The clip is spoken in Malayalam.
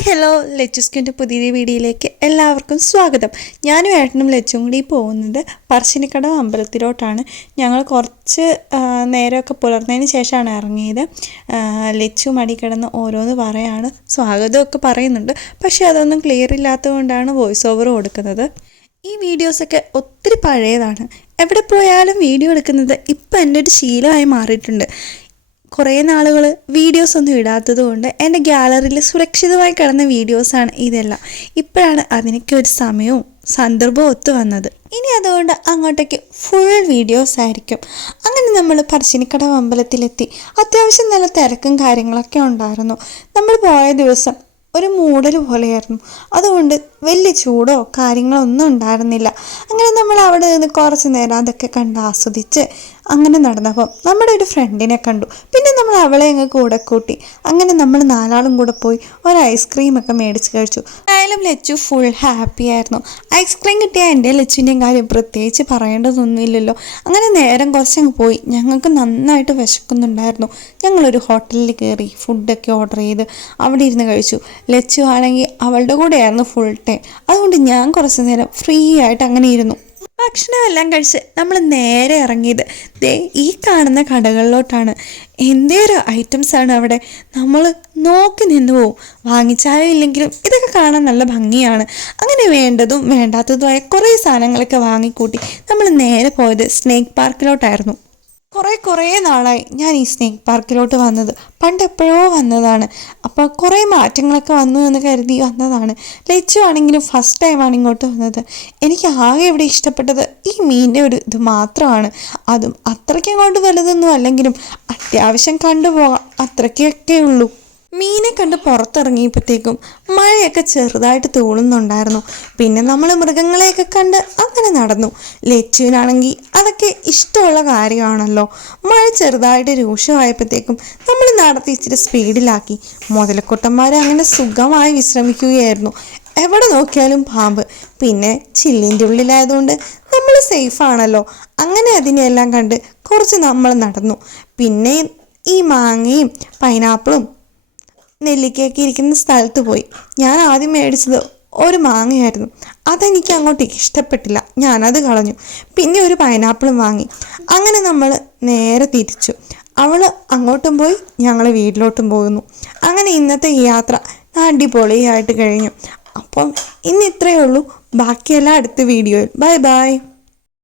ഹായ് ഹലോ ലെച്ചുസ്കിൻ്റെ പുതിയ വീഡിയോയിലേക്ക് എല്ലാവർക്കും സ്വാഗതം. ഞാനും ഏട്ടനും ലച്ചും കൂടി പോകുന്നത് പറശ്ശിനിക്കടവ് അമ്പലത്തിലോട്ടാണ്. ഞങ്ങൾ കുറച്ച് നേരമൊക്കെ പുലർന്നതിന് ശേഷമാണ് ഇറങ്ങിയത്. ലച്ചു മടി കിടന്ന് ഓരോന്ന് പറയാണ്, സ്വാഗതമൊക്കെ പറയുന്നുണ്ട്. പക്ഷേ അതൊന്നും ക്ലിയർ ഇല്ലാത്തതുകൊണ്ടാണ് വോയിസ് ഓവർ കൊടുക്കുന്നത്. ഈ വീഡിയോസൊക്കെ ഒത്തിരി പഴയതാണ്. എവിടെ പോയാലും വീഡിയോ എടുക്കുന്നത് ഇപ്പം എൻ്റെ ഒരു ശീലമായി മാറിയിട്ടുണ്ട്. കുറേ നാളുകൾ വീഡിയോസ് ഒന്നും ഇടാത്തത് കൊണ്ട് എൻ്റെ ഗ്യാലറിയിൽ സുരക്ഷിതമായി കിടന്ന വീഡിയോസാണ് ഇതെല്ലാം. ഇപ്പോഴാണ് അതിനൊക്കെ ഒരു സമയവും സന്ദർഭവും ഒത്തു വന്നത്. ഇനി അതുകൊണ്ട് അങ്ങോട്ടേക്ക് ഫുൾ വീഡിയോസ് ആയിരിക്കും. അങ്ങനെ നമ്മൾ പറശ്ശിനിക്കടവ് അമ്പലത്തിലെത്തി. അത്യാവശ്യം നല്ല തിരക്കും കാര്യങ്ങളൊക്കെ ഉണ്ടായിരുന്നു. നമ്മൾ പോയ ദിവസം ഒരു മൂടൽ പോലെയായിരുന്നു. അതുകൊണ്ട് വലിയ ചൂടോ കാര്യങ്ങളോ ഒന്നും ഉണ്ടായിരുന്നില്ല. അങ്ങനെ നമ്മൾ അവിടെ നിന്ന് കുറച്ച് നേരം അതൊക്കെ കണ്ട് ആസ്വദിച്ച് അങ്ങനെ നടന്നപ്പോൾ നമ്മുടെ ഒരു ഫ്രണ്ടിനെ കണ്ടു. പിന്നെ നമ്മൾ അവളെ അങ്ങ് കൂടെ കൂട്ടി. അങ്ങനെ നമ്മൾ നാലാളും കൂടെ പോയി ഒരു ഐസ്ക്രീമൊക്കെ മേടിച്ച് കഴിച്ചു. ആയാലും ലച്ചു ഫുൾ ഹാപ്പി ആയിരുന്നു. ഐസ്ക്രീം കിട്ടിയ എൻ്റെ ലച്ചുവിൻ്റെയും കാര്യം പ്രത്യേകിച്ച് പറയേണ്ടതൊന്നുമില്ലല്ലോ. അങ്ങനെ നേരം കുറച്ചങ്ങ് പോയി. ഞങ്ങൾക്ക് നന്നായിട്ട് വിശക്കുന്നുണ്ടായിരുന്നു. ഞങ്ങളൊരു ഹോട്ടലിൽ കയറി ഫുഡൊക്കെ ഓർഡർ ചെയ്ത് അവിടെ ഇരുന്ന് കഴിച്ചു. ലച്ചു ആണെങ്കിൽ അവളുടെ കൂടെയായിരുന്നു ഫുൾ ടൈം. അതുകൊണ്ട് ഞാൻ കുറച്ച് നേരം ഫ്രീ ആയിട്ട് അങ്ങനെ ഇരുന്നു. ഭക്ഷണമെല്ലാം കഴിച്ച് നമ്മൾ നേരെ ഇറങ്ങിയത് ഈ കാണുന്ന കടകളിലോട്ടാണ്. എന്തേറെ ഐറ്റംസാണ് അവിടെ. നമ്മൾ നോക്കി നിന്ന് പോവും. വാങ്ങിച്ചാലും ഇല്ലെങ്കിലും ഇതൊക്കെ കാണാൻ നല്ല ഭംഗിയാണ്. അങ്ങനെ വേണ്ടതും വേണ്ടാത്തതുമായ കുറേ സാധനങ്ങളൊക്കെ വാങ്ങിക്കൂട്ടി നമ്മൾ നേരെ പോയത് സ്നേക്ക് പാർക്കിലോട്ടായിരുന്നു. കുറേ നാളായി ഞാൻ ഈ സ്നേക്ക് പാർക്കിലോട്ട് വന്നത്. പണ്ട് എപ്പോഴോ വന്നതാണ്. അപ്പോൾ കുറേ മാറ്റങ്ങളൊക്കെ വന്നു എന്ന് കരുതി വന്നതാണ്. ലച്ചു ആണെങ്കിലും ഫസ്റ്റ് ടൈമാണ് ഇങ്ങോട്ട് വന്നത്. എനിക്ക് ആകെ ഇവിടെ ഇഷ്ടപ്പെട്ടത് ഈ മീനിൻ്റെ ഒരു ഇത് മാത്രമാണ്. അതും അത്രയ്ക്ക് അങ്ങോട്ട് വലുതൊന്നും അല്ലെങ്കിലും അത്യാവശ്യം കണ്ടുപോകാം, അത്രയ്ക്കൊക്കെ ഉള്ളൂ. മീനെ കണ്ട് പുറത്തിറങ്ങിയപ്പോഴത്തേക്കും മഴയൊക്കെ ചെറുതായിട്ട് തൂളുന്നുണ്ടായിരുന്നു. പിന്നെ നമ്മൾ മൃഗങ്ങളെയൊക്കെ കണ്ട് അങ്ങനെ നടന്നു. ലച്ചുവിനാണെങ്കിൽ അതൊക്കെ ഇഷ്ടമുള്ള കാര്യമാണല്ലോ. മഴ ചെറുതായിട്ട് രൂക്ഷമായപ്പോഴത്തേക്കും നമ്മൾ നടത്തി ഇച്ചിരി സ്പീഡിലാക്കി. മുതലക്കുട്ടന്മാർ അങ്ങനെ സുഖമായി വിശ്രമിക്കുകയായിരുന്നു. എവിടെ നോക്കിയാലും പാമ്പ്. പിന്നെ ചില്ലിൻ്റെ ഉള്ളിലായതുകൊണ്ട് നമ്മൾ സേഫാണല്ലോ. അങ്ങനെ അതിനെല്ലാം കണ്ട് കുറച്ച് നമ്മൾ നടന്നു. പിന്നെ ഈ മാങ്ങയും പൈനാപ്പിളും നെല്ലിക്കയൊക്കെ ഇരിക്കുന്ന സ്ഥലത്ത് പോയി. ഞാൻ ആദ്യം മേടിച്ചത് ഒരു മാങ്ങയായിരുന്നു. അതെനിക്ക് അങ്ങോട്ട് ഇഷ്ടപ്പെട്ടില്ല, ഞാനത് കളഞ്ഞു. പിന്നെ ഒരു പൈനാപ്പിളും വാങ്ങി. അങ്ങനെ നമ്മൾ നേരെ തിരിച്ചു. അവൾ അങ്ങോട്ടും പോയി, ഞങ്ങൾ വീട്ടിലോട്ടും പോകുന്നു. അങ്ങനെ ഇന്നത്തെ ഈ യാത്ര അടിപൊളിയായിട്ട് കഴിഞ്ഞു. അപ്പം ഇന്ന് ഇത്രയേ ഉള്ളൂ. ബാക്കിയെല്ലാം അടുത്ത വീഡിയോയിൽ. Bye bye.